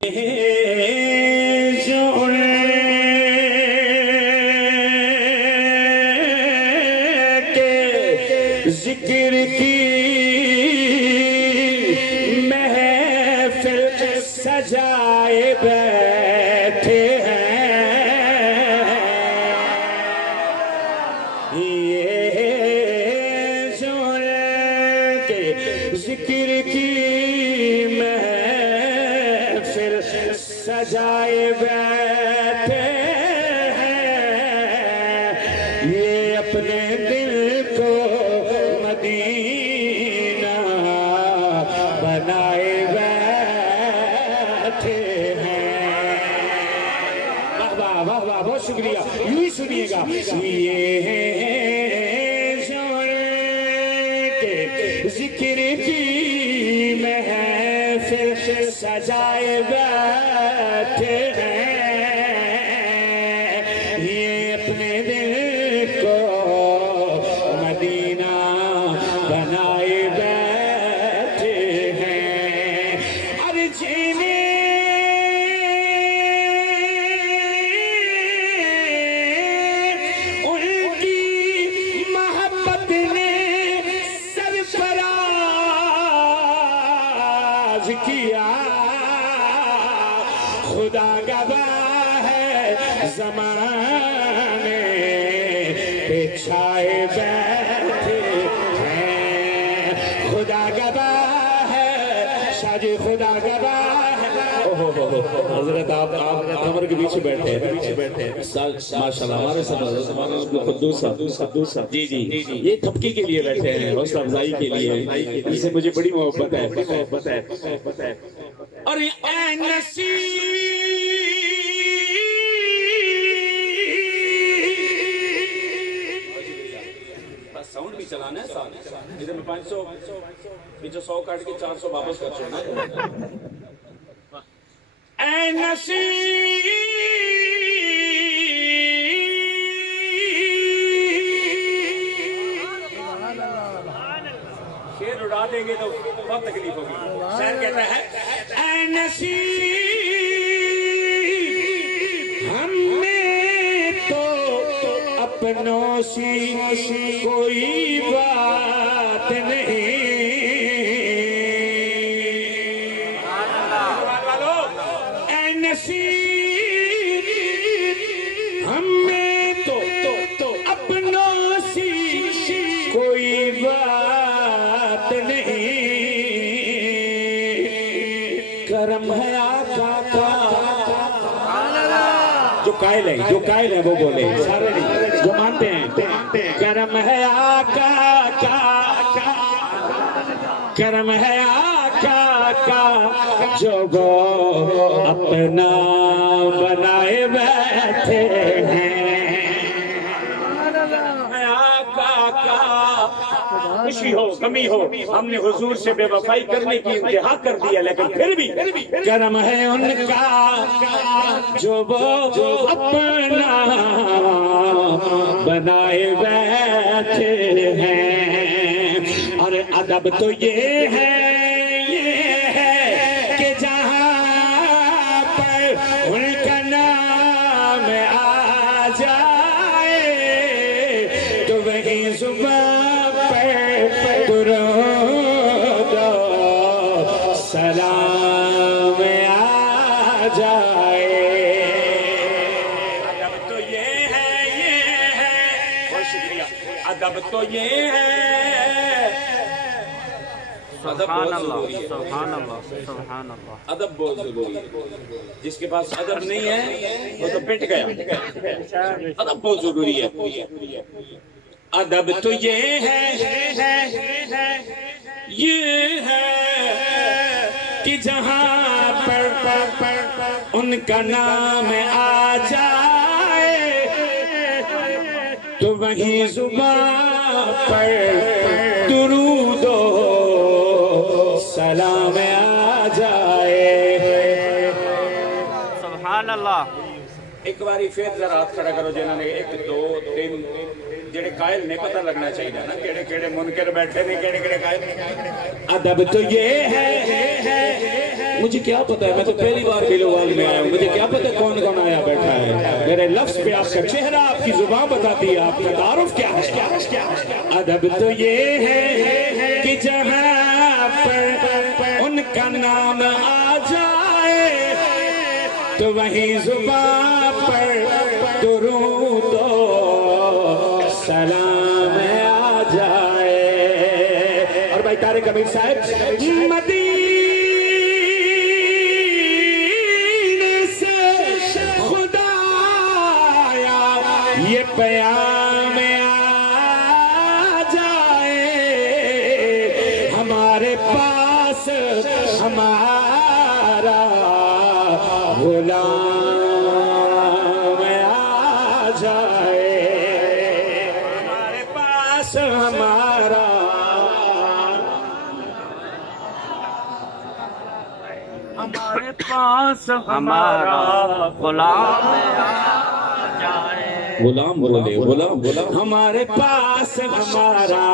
ذکر کی محفل سجائے بیٹھے ہیں، یہ سن کے ذکر کی محفل سجائے بیٹھے ہیں، یہ اپنے دل کو مدینہ بنائے بیٹھے ہیں۔ واہ واہ واہ واہ، بہت شکریہ، یوں ہی سنیے گا۔ یہ سن کے ذکر کی محفل سجائے بیٹھے ہیں، یہ اپنے دل کو مدینہ بنائے بیٹھے ہیں۔ اور جینے ان کی محبت نے سرفراز کیا، خدا گواہ ہے زمانے پہ چھائے بیٹھے ہیں، خدا گواہ ہے شاہ جی، خدا گواہ ہے۔ حضرت آپ کمر کے پیچھے بیٹھے ہیں، ماشاءاللہ ہمارے ساتھ قدوس صاحب جی جی، یہ تھپکی کے لیے بیٹھے ہیں، حوصلہ افزائی کے لیے، اس سے مجھے بڑی محبت ہے۔ اور اے نصیب ساؤنڈ بھی چلانا ہے ساتھ، ادھر میں 500 پیچھے 100 کاٹ کے 400 واپس کر چھوڑنا۔ اے نصیب شیر اڑا دیں گے تو بہت تکلیف ہوگی۔ شاعر کہتا ہے اے نصیب ہم میں تو اپنوں سی کوئی بات نہیں، اے نصیب ہم میں تو اپنوں سی کوئی بات نہیں، کرم ہے آقا کا، جو قائل ہے وہ بولے، سارے نہیں جو مانتے ہیں، کرم ہے آقا کا، کرم ہے آقا کا جو وہ اپنا بنائے بیٹھے ہیں، آقا کا خوشی ہو کمی ہو ہم نے حضور سے بے وفائی کرنے کی انتہا کر دیا، لیکن پھر بھی کرم ہے ان کا جو وہ اپنا بنائے بیٹھے ہیں۔ اور ادب تو یہ ہے کہ جہاں پر ان کا نام آ جائے تو وہیں زبان پر درود و سلام آ جائے۔ ادب تو یہ ہے بہت شکریہ، ادب تو یہ ہے، سبحان اللہ سبحان اللہ سبحان اللہ، ادب بہت ضروری ہے، جس کے پاس ادب نہیں ہے وہ تو پٹ گیا، ادب بہت ضروری ہے۔ ادب تو یہ ہے کہ جہاں پر ان کا نام آ جائے تو وہیں زبان پر درود و سلام آ جائے۔ سبحان اللہ۔ ایک باری پھر ذرا ہاتھ کھڑا کرو جنہوں نے 1 2 3 جڑے قائل نے پتہ لگنا چاہیے نا کیڑے کیڑے منکر بیٹھے نے کیڑے کیڑے قائل۔ ادب تو یہ ہے مجھے کیا پتا ہے، میں تو پہلی بار بلوال میں آیا ہوں، مجھے کیا پتا کون کون آیا بیٹھا ہے. میرے لفظ پہ آپ کا چہرہ، آپ کی زبان بتاتی ہے آپ کا تعارف کیا ہے. ادب تو یہ ہے کہ جہاں پر ان کا نام آ جائے تو وہیں زبان پر درود و سلام آ جائے. اور بھائی طارق امیر صاحب، مدینے سے خدا آیا یہ پیام آ جائے، ہمارے پاس ہمارا غلام آ جائے، ہمارے پاس ہمارا غلام آ جائے. غلام بولے، غلام ہمارے پاس ہمارا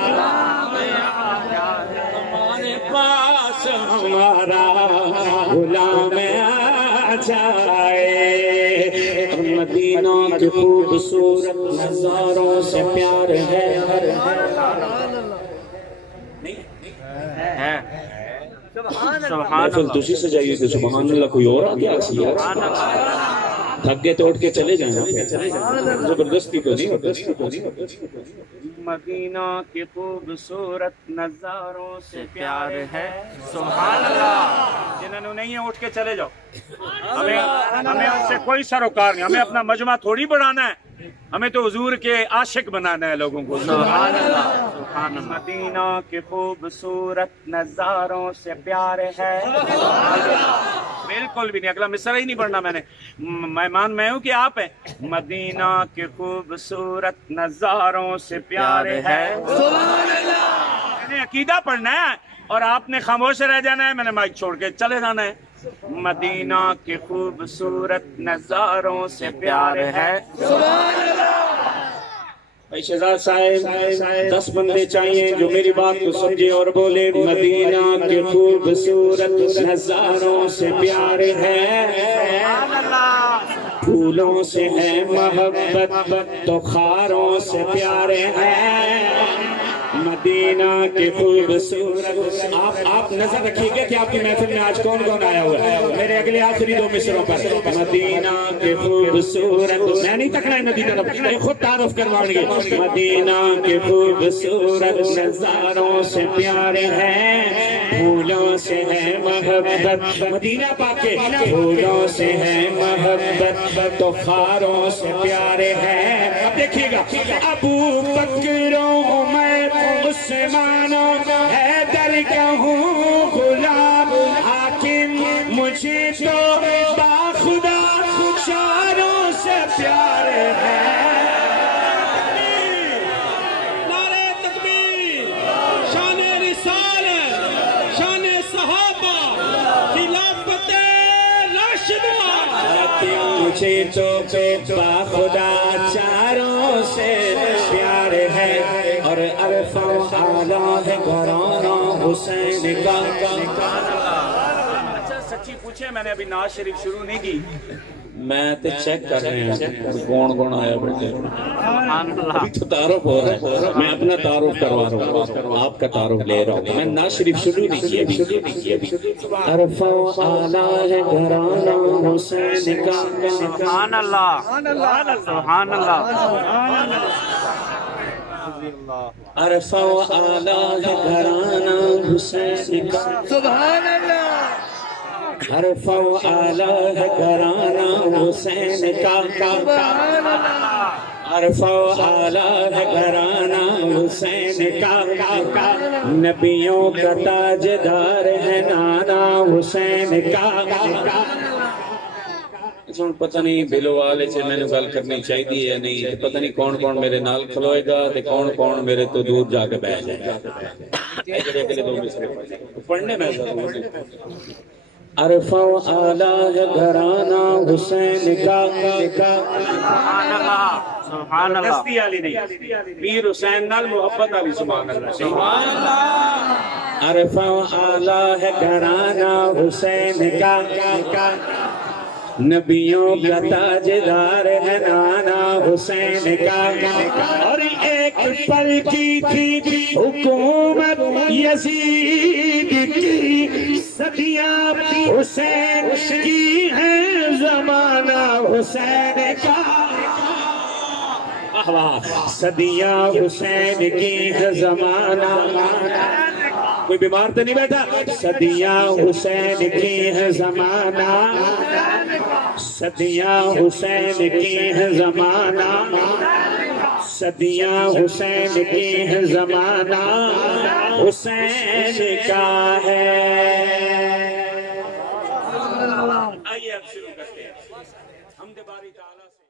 غلام آ جائے، ہمارے پاس ہمارا غلام آ جائے. مدینہ کے خوبصورت نظاروں سے پیار ہے. محفل دوسری سے جائیے کہ سبحان اللہ کوئی اور آ گیا. تھک گئے تو اٹھ کے چلے جائیں، زبردستی تو نہیں. مدینہ کی خوبصورت نظاروں سے پیار ہے. سبحان اللہ. جنہوں نے نہیں ہے اٹھ کے چلے جاؤ، ہمیں اس سے کوئی سروکار نہیں. ہمیں اپنا مجمع تھوڑی بڑھانا ہے، ہمیں تو حضور کے عاشق بنانا ہے لوگوں کو. سبحان اللہ. سبحان اللہ. مدینہ کے خوبصورت نظاروں سے پیار ہے. بالکل بھی نہیں، اگلا مصرع ہی نہیں پڑھنا میں نے. مہمان میں ہوں کہ آپ ہیں. مدینہ کے خوبصورت نظاروں سے پیار ہے. سبحان اللہ. میں نے عقیدہ پڑھنا ہے اور آپ نے خاموش رہ جانا ہے، میں نے مائک چھوڑ کے چلے جانا ہے. مدینہ کے خوبصورت نظاروں سے پیار ہے. سبحان اللہ. بھائی شہزاد صاحب 10 بندے چاہیے جو میری بات کو سمجھے اور بولے مدینہ کے خوبصورت نظاروں سے پیار ہے. پھولوں سے ہے محبت تو خاروں سے پیار ہے. مدینہ کے خوبصورت آپ نظر رکھیے گا کہ آپ کی محفل میں آج کون کون آیا ہوا ہے. میرے اگلے آخری 2 مصروں پر مدینہ کے خوبصورت، میں نہیں تکنا ہے مدینہ، خود تعارف کروائیں گے. مدینہ کے خوبصورت نظاروں سے پیار ہے، پھولوں سے ہے محبت. مدینہ پاک کے پھولوں سے ہے محبت تو خاروں سے پیار ہے. اب دیکھیے گا، ابو بکر و عمر عثمان حیدر کا ہوں غلام، حاکم مجھے تو باخدا چاروں سے پیار ہے. نعرہ تکبیر، شان رسالت، شان صحابہ، خلافت راشدہ. مجھے تو باخدا چاروں سے پیار ہے. اور عرفہ اعلیٰ ہے گھرانہ حسین کا. اچھا سچی پوچھے، میں نے ابھی نعت شریف شروع نہیں کی. میں تے چیک کر رہے ہیں کون آیا بیٹے. ابھی تو تعارف ہو رہا ہے، میں اپنا تعارف کروا رہا ہوں، آپ کا تعارف لے رہا ہوں. میں نعت شریف شروع نہیں کی. عرفہ اعلیٰ ہے گھرانہ حسین کا. سبحان اللہ. سبحان اللہ. عرفہ اعلیٰ ہے گھرانہ حسین کا. سبحان اللہ. عرفہ اعلیٰ ہے گھرانہ حسین کا. عرفہ اعلیٰ ہے گھرانہ حسین کا. نبیوں کا تاجدار ہے نانا حسین کا. پتہ نہیں بلو والے سے میں نے گل کرنی چاہیے یا نہیں. پتہ نہیں کون کون میرے نال کھلوئے گا تے کون کون میرے تو دور جا کے بیٹھ جائے گا. پڑھنے میں عرفہ اعلیٰ ہے گھرانہ حسین کا. سبحان اللہ. سبحان اللہ. دستی علی نہیں، پیر حسین نال محبت علی. سبحان اللہ. سبحان اللہ. عرفہ آلہ ہے گھرانہ حسین کا، نبیوں کا تاجدار ہے نانا حسین کا، اور ایک پل کی تھی حکومت یزید کی، صدیاں حسین کی ہیں زمانہ حسین کا، صدیاں حسین کی ہے زمانہ، کوئی بیمار تو نہیں بیٹھا، صدیاں حسین کی ہے زمانہ، صدیاں حسین کی ہے زمانہ، صدیاں حسین کی ہے زمانہ، حسین کا ہے۔ آئیے اب شروع کرتے ہیں حمد باری تعالیٰ سے۔